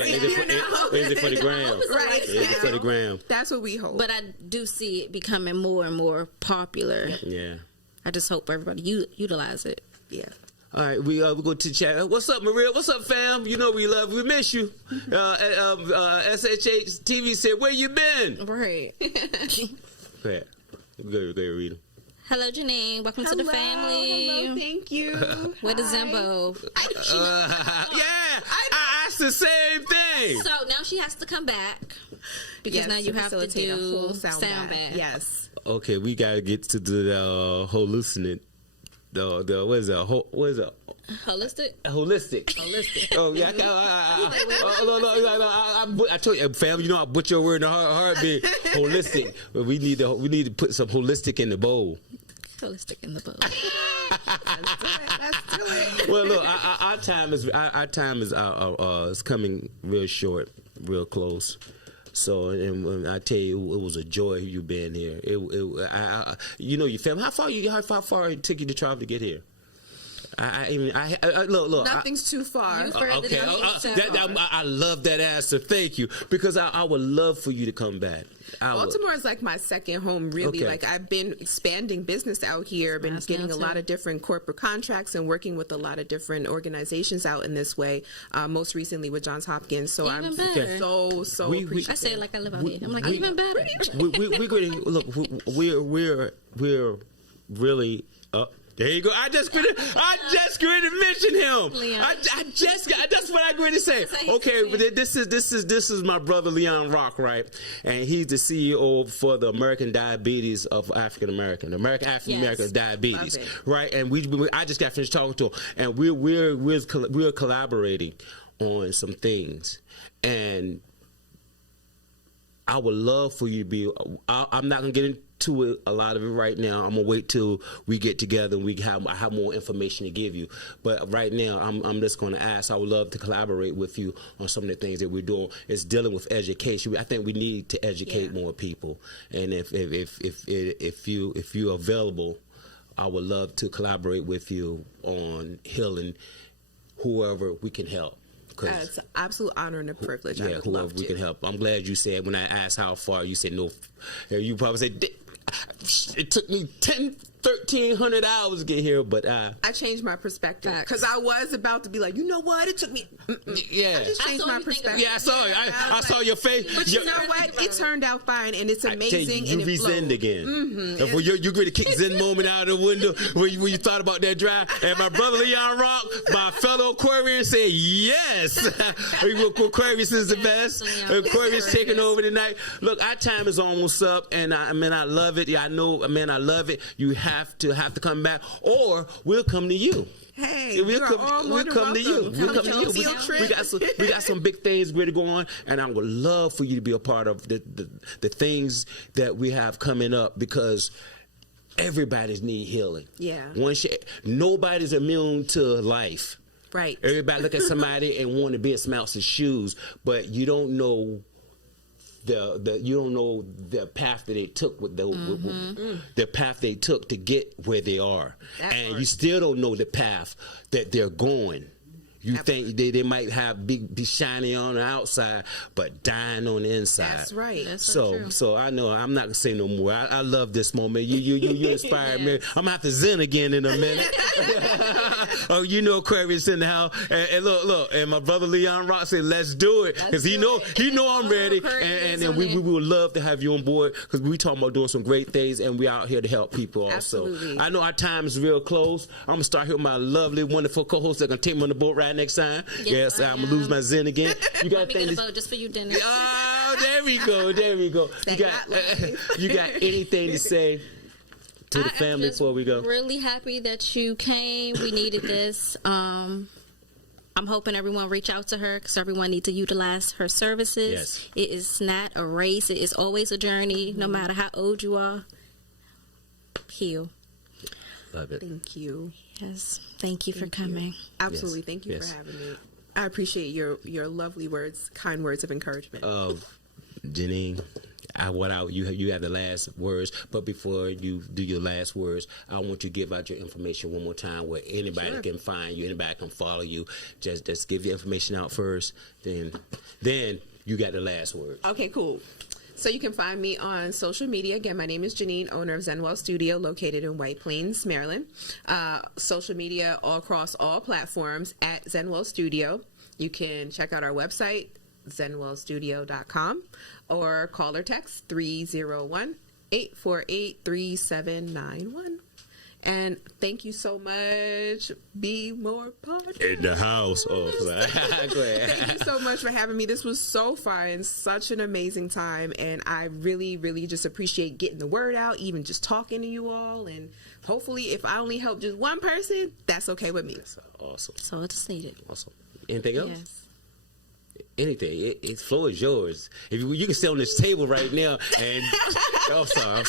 it for the gram? Right. Is it for the gram? That's what we hope. But I do see it becoming more and more popular. Yeah. I just hope everybody utilize it. Yeah. All right, we go to chat. What's up, Maria? What's up, fam? You know we love, we miss you. SHH TV said, where you been? Right. Go ahead, read them. Hello, Janine. Welcome to the family. Hello, thank you. What is Zimbo? I asked the same thing. So now she has to come back because now you have to do a full sound bath. Yes. Okay, we gotta get to the hallucinate. What is it? Holistic. Oh yeah, I told you, fam. I butcher your word in a heartbeat. Holistic. But we need to put some holistic in the bowl. Holistic in the bowl. Let's do it. Well, look, our time is coming real short, real close. So, and I tell you, it was a joy you being here. Your family. How far it took you to travel to get here? Look. Nothing's too far. Okay, I love that answer. Thank you, because I would love for you to come back. Baltimore is like my second home, really. Okay. Like I've been expanding business out here, been getting a lot of different corporate contracts and working with a lot of different organizations out in this way. Most recently with Johns Hopkins. So even I'm better. so appreciative. I say it like I live out here. I'm like, even better. We're really up. There you go. I just going to mention him. That's what I going to say. Okay, but this is my brother Leon Rock, right? And he's the CEO for the American Diabetes of African American Diabetes, right? And I just got finished talking to him, and we're collaborating on some things, and I would love for you to be. I'm not gonna get into a lot of it right now. I'm gonna wait till we get together and I have more information to give you. But right now, I'm just gonna ask. I would love to collaborate with you on some of the things that we're doing. It's dealing with education. I think we need to educate more people. And if you're available, I would love to collaborate with you on healing whoever we can help. It's an absolute honor and a privilege. Yeah, whoever we can help. I'm glad you said, when I asked how far, you said no. You probably said, it took me 1,300 hours to get here, but I changed my perspective because I was about to be like, you know what? It took me. Yeah, I just changed my perspective. Yeah, I saw it. I saw your face. But you know what? It turned out fine, and it's amazing. You re-Zen'd again. Mm-hmm. You going to kick Zen moment out of the window when you thought about that drive. And my brother Leon Rock, my fellow Aquarius, said yes. Aquarius is the best. Aquarius taking over tonight. Look, our time is almost up, and I love it. Yeah, I know, man, I love it. You have to come back, or we'll come to you. Hey, we'll come to you. We got some big things ready to go on, and I would love for you to be a part of the things that we have coming up, because everybody's need healing. Yeah. Nobody's immune to life. Right. Everybody look at somebody and want to be in somebody else's shoes, but you don't know the path that they took with the path they took to get where they are, you still don't know the path that they're going. You think they might be shiny on the outside, but dying on the inside. That's right. That's so I know I'm not gonna say no more. I love this moment. You inspired me. I'm gonna have to Zen again in a minute. Oh, Aquarius in the house. And look, and my brother Leon Rock said, "Let's do it," because he know I'm ready. And we would love to have you on board, because we talking about doing some great things, and we out here to help people also. Absolutely. I know our time is real close. I'm gonna start here with my lovely, wonderful co-host that gonna take me on the boat right next time. Yes, I'm gonna lose my Zen again. You got things just for you, Dennis. Oh, there we go. You got anything to say to the family before we go? Really happy that you came. We needed this. I'm hoping everyone reach out to her because everyone needs to utilize her services. Yes. It is not a race. It is always a journey, no matter how old you are. Heal. Love it. Thank you. Yes. Thank you for coming. Absolutely. Yes. Thank you Yes. for having me. I appreciate your lovely words, kind words of encouragement. Janine, you have the last words, but before you do your last words, I want you to give out your information one more time where anybody can find you, anybody can follow you. Just give your information out first, then you got the last word. Okay, cool. So you can find me on social media. Again, my name is Janine, owner of Zenwell Studio, located in White Plains, Maryland. Social media all across all platforms at Zenwell Studio. You can check out our website, zenwellstudio.com, or call or text 301-848-3791. And thank you so much, BMorePod. In the house. Oh, go ahead. Thank you so much for having me. This was so fun, such an amazing time, and I really, really just appreciate getting the word out, even just talking to you all. And hopefully, if I only help just one person, that's okay with me. That's awesome. So it's stated. Awesome. Anything else? Yes. Anything. The floor is yours. If you can sit on this table right now and I'm sorry.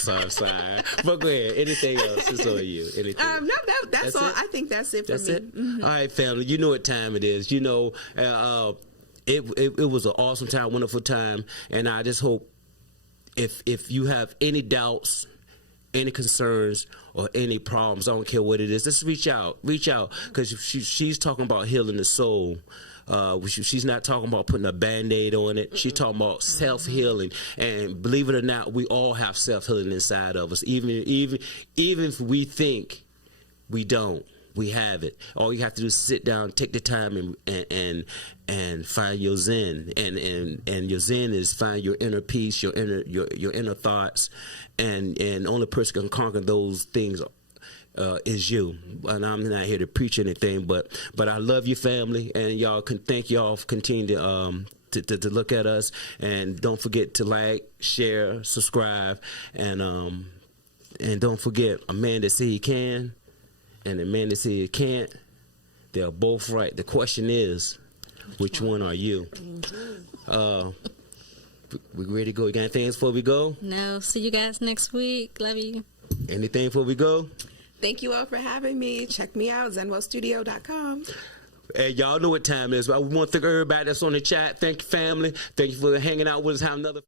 But go ahead. Anything else? It's on you. Anything. No, that's all. it? I think that's it for That's me. it. Mhm. All right, family. You know what time it is. You know, it was an awesome time, wonderful time, and I just hope if you have any doubts, any concerns, or any problems, I don't care what it is, just reach out, because she's talking about healing the soul. She's not talking about putting a Band-Aid on it. She's talking about self-healing, and believe it or not, we all have self-healing inside of us. Even if we think we don't, we have it. All you have to do is sit down, take the time, and find your zen. And your zen is find your inner peace, your inner thoughts, and only person can conquer those things is you. And I'm not here to preach anything, but I love your family, and y'all can thank y'all for continuing to look at us, and don't forget to like, share, subscribe, and don't forget, a man that say he can and a man that say he can't, they're both right. The question is, which one are you? We ready to go? You got anything else before we go? No. See you guys next week. Love you. Anything before we go? Thank you all for having me. Check me out, zenwellstudio.com. Hey, y'all know what time it is. I want to thank everybody that's on the chat. Thank you, family. Thank you for hanging out with us. Have another